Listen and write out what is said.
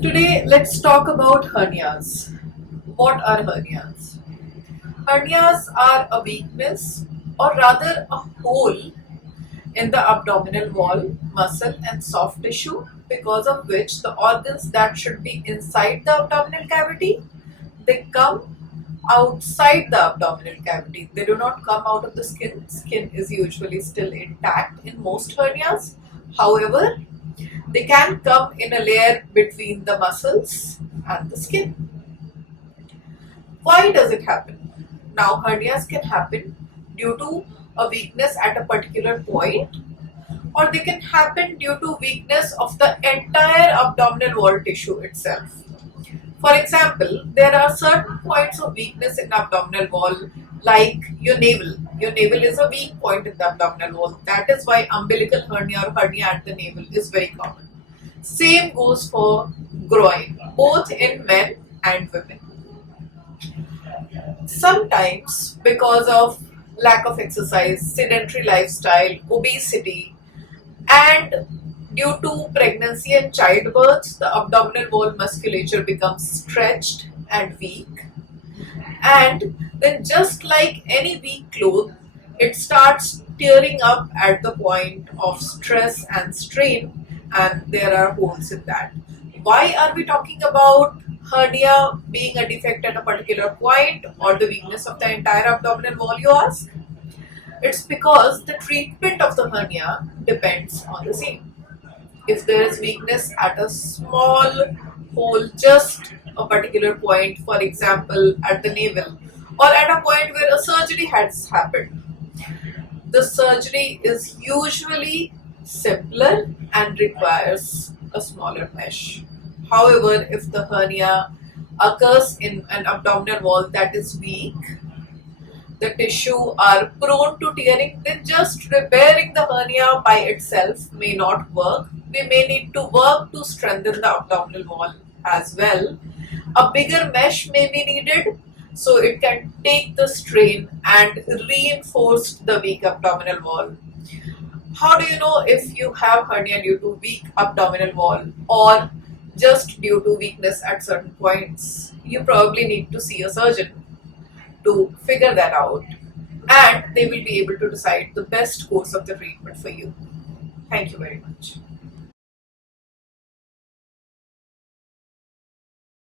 Today, let's talk about hernias. What are hernias? Hernias are a weakness, or rather a hole in the abdominal wall, muscle, and soft tissue, because of which the organs that should be inside the abdominal cavity they come outside the abdominal cavity. They do not come out of the skin. Skin is usually still intact in most hernias. However, they can come in a layer between the muscles and the skin. Why does it happen? Now, hernias can happen due to a weakness at a particular point, or they can happen due to weakness of the entire abdominal wall tissue itself. For example, there are certain points of weakness in the abdominal wall, like your navel. Your navel is a weak point in the abdominal wall. That is why umbilical hernia or hernia at the navel is very common. Same goes for groin, both in men and women. Sometimes, because of lack of exercise, sedentary lifestyle, obesity, and due to pregnancy and childbirth, the abdominal wall musculature becomes stretched and weak. And then, just like any weak cloth, it starts tearing up at the point of stress and strain, and there are holes in that. Why are we talking about hernia being a defect at a particular point or the weakness of the entire abdominal wall, you ask? It's because the treatment of the hernia depends on the same. If there is weakness at a small hole, just a particular point, for example, at the navel, or at a point where a surgery has happened, the surgery is usually simpler and requires a smaller mesh. However, if the hernia occurs in an abdominal wall that is weak, the tissue are prone to tearing, then just repairing the hernia by itself may not work. We may need to work to strengthen the abdominal wall as well. A bigger mesh may be needed so it can take the strain and reinforce the weak abdominal wall. How do you know if you have hernia due to weak abdominal wall or just due to weakness at certain points? You probably need to see a surgeon to figure that out, and they will be able to decide the best course of the treatment for you. Thank you very much.